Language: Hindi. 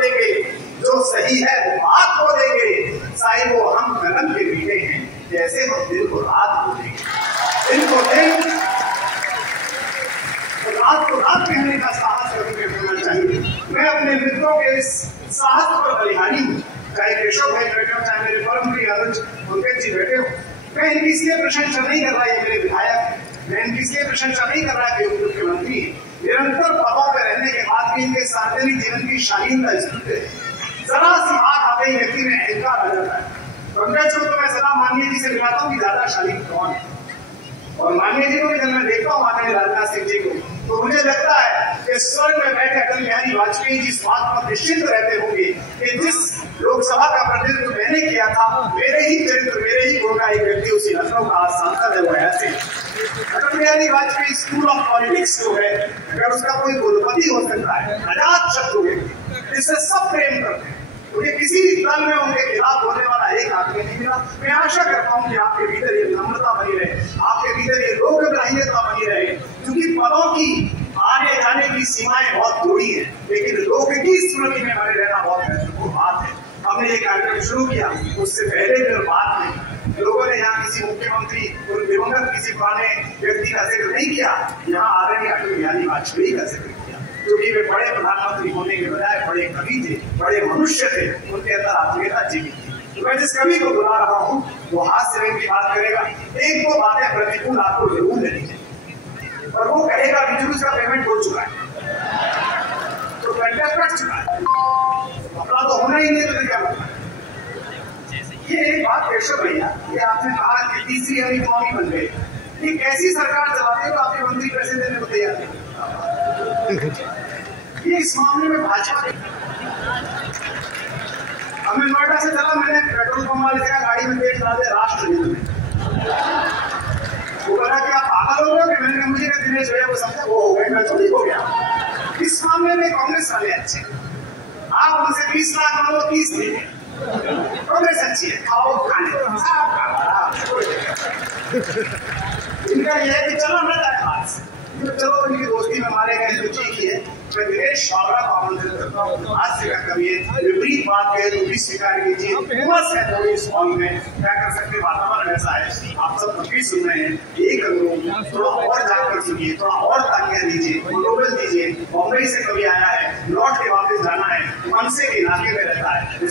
बोलेंगे, जो सही है वो बात बोलेंगे, साहिब वो हम कलम के बेटे हैं, जैसे हम दिन को रात बोलेंगे, दिन को दिन रात को रात कहने का साहस कभी होना चाहिए। मैं अपने मित्रों के इस साहस पर बलिहारी हूँ, चाहे केशव भाई बैठे हो, चाहे मेरे परम प्रिय अनुज पंकज जी बैठे हो। मैं इनकी इसलिए प्रशंसा नहीं कर रहा, ये मेरे विधायक, मैं इनकी इसलिए प्रशंसा नहीं कर रहा कि उप मुख्यमंत्री निरंतर पदों पर रहने के बाद भी इनके सार्वजनिक जीवन की शालीनता स्थित है। जरा सी बात आते ही व्यक्ति में अहंकार आ जाता है। पंकज को तो मैं सदा माननीय जी से मिलाता हूँ कि ज्यादा शालीन कौन है, और माननीय जी को भी जब मैं देखता हूँ माननीय राजनाथ सिंह जी को, तो मुझे लगता है कि स्वर्ग में बैठे अटल बिहारी वाजपेयी जी इस बात पर निश्चिंत रहते होंगे कि जिस लोकसभा का प्रतिनिधित्व मैंने किया था, मेरे ही चरित्र, मेरे ही गुण का एक व्यक्ति उसी लखनऊ का आज सांसद है, वो ऐसे Atal Bihari Vajpayee school of politics जो है, अगर उसका कोई कुलपति हो सकता है, आजाद शत्रु व्यक्ति, जिससे सब प्रेम करते हैं, मुझे किसी दल में उनके खिलाफ होने वाला एक आदमी नहीं मिला। मैं आशा करता हूँ कि आपके भीतर ये नम्रता बनी रहे, आपके भीतर ये लोकग्राह्यता बनी रहे, क्योंकि पदों की आने जाने की सीमाएं बहुत दूरी है, लेकिन लोक की स्मृति में बने रहना बहुत महत्वपूर्ण बात है। हमने ये कार्यक्रम शुरू किया, उससे पहले भी और बाद में लोगों ने यहाँ किसी मुख्यमंत्री और दिवंगत किसी पुराने व्यक्ति का जिक्र नहीं किया, यहाँ आदरणीय अटल बिहारी वाजपेयी का जिक्र किया, क्योंकि वे बड़े प्रधानमंत्री होने के बजाय बड़े कवि थे, बड़े मनुष्य थे, उनके अंदर आत्मीयता जीवित थी। तो मैं जिस कवि को बुला रहा हूँ वो हास्य रंग की बात करेगा, एक दो बातें प्रतिकूल आपको जरूर लेनी है, और वो कहेगा बिजली का पेमेंट हो चुका है, तो कंटेक्ट कट चुका है, अपना तो होना ही नहीं, तो क्या मतलब। ये एक बात केशव भैया, ये आपने कहा कि तीसरी अभी कौमी बन गई, ये कैसी सरकार चलाते हो आपके मंत्री पैसे देने को तैयार है। ये इस मामले में भाजपा, हमें नोएडा से चला, मैंने पेट्रोल पंप वाले से गाड़ी में देख रहा था राष्ट्रहित में, वो बोला कि आप पागल हो गए, मैंने मुझे दिनेश भैया वो समझा वो हो गए, मैं थोड़ी हो गया। इस मामले में कांग्रेस वाले अच्छे, आप उनसे 20 लाख मांगो 30 दीजिए, कांग्रेस अच्छी है, खाओ खाने इनका यह है कि चलो न जाए हाथ से, तो चलो इनकी दोस्ती में मारे गए तो ठीक ही है। मैं दिनेश छाबड़ा को आमंत्रित करता हूँ, हास्य का कवि है, विपरीत बात कहे तो भी स्वीकार कीजिए, उमस है थोड़ी इस हॉल में, क्या कर सकते, वातावरण ऐसा है, आप सब कुछ भी सुन रहे हैं, एक अनुरोध, थोड़ा और जाकर सुनिए, थोड़ा और तालियां दीजिए, मनोबल दीजिए। बॉम्बे से कवि आया है, लौट के वापस जाना है, मन से इलाके में रहता है।